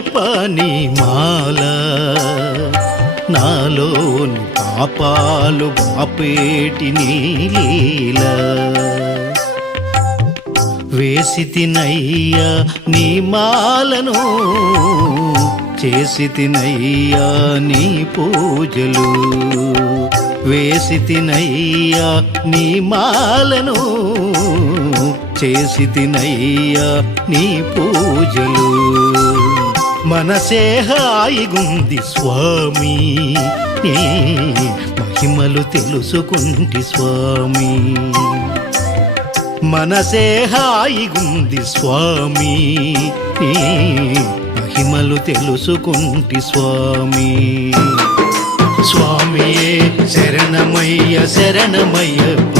అయ్యప్ప నీ మాల నాలోని పాపాలు బాపేటి నీ లీల వేసి తినయ్యా నీ మాలను చేసి తినయ్యా నీ పూజలు వేసి తినయ్యా నీ మాలను చేసి తినయ్యా నీ పూజలు మనసే హాయిగుంది స్వామి నీ మహిమలు తెలుసుకుంటి స్వామి మనసే హాయిగుంది స్వామి నీ మహిమలు తెలుసుకుంటి స్వామి స్వామియే శరణమయ్య శరణమయ్యప్ప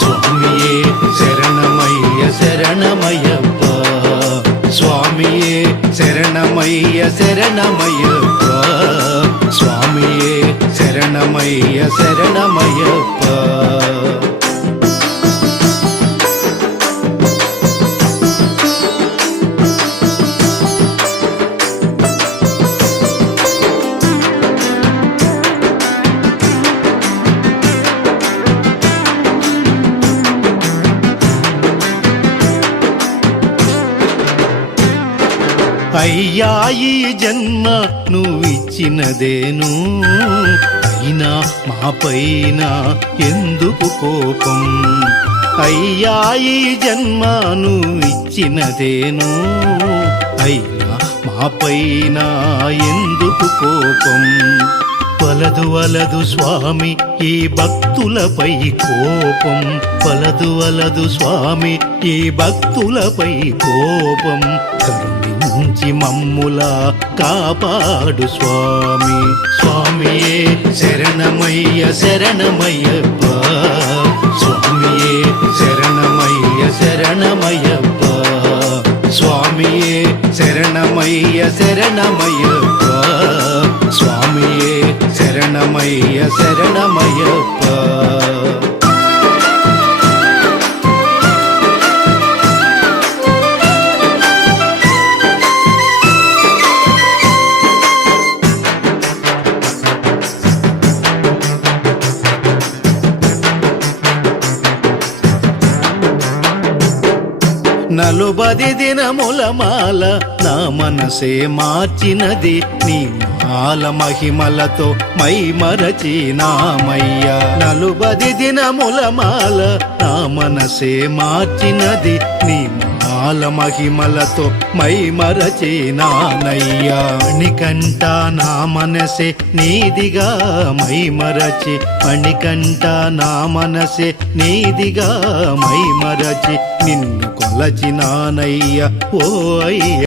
స్వామియే శరణమయ్య శరణమయ్యప్ప స్వామియే శరణమయ్య శరణమయ్యప్ప స్వామియే శరణమయ్య శరణమయ్యప్ప అయ్యా ఈ జన్మ నువ్విచ్చినదేను అయినా మా పైన ఎందుకు కోపం అయ్యా ఈ జన్మ నువ్విచ్చినదేను అయినా మా పైన ఎందుకు కోపం వలదు వలదు స్వామి ఈ భక్తులపై కోపం వలదు వలదు స్వామి ఈ భక్తులపై కోపం కరుణించి మమ్ములా కాపాడు స్వామి స్వామియే శరణమయ్య శరణమయ్యప్ప స్వామియే శరణమయ్య శరణమయ్యప్ప స్వామియే శరణమయ్య శరణమయ్యప్ప స్వామియే శరణమయ్య శరణమయ్యప్ప నలుబది దినముల మాల నా మనసే మార్చినది నీ మాల మహిమలతో మై మరచినామయ్యా నలుబది దినముల మాల నా మనసే మార్చినది నీ మాల మహిమలతో మై మరచినానయ్యా మణికంఠ నా మనసే నీదిగా మై మరచి మణికంఠ నా మనసే నీదిగా మై మరచి నిన్ను కొలచినానయ్య ఓ అయ్య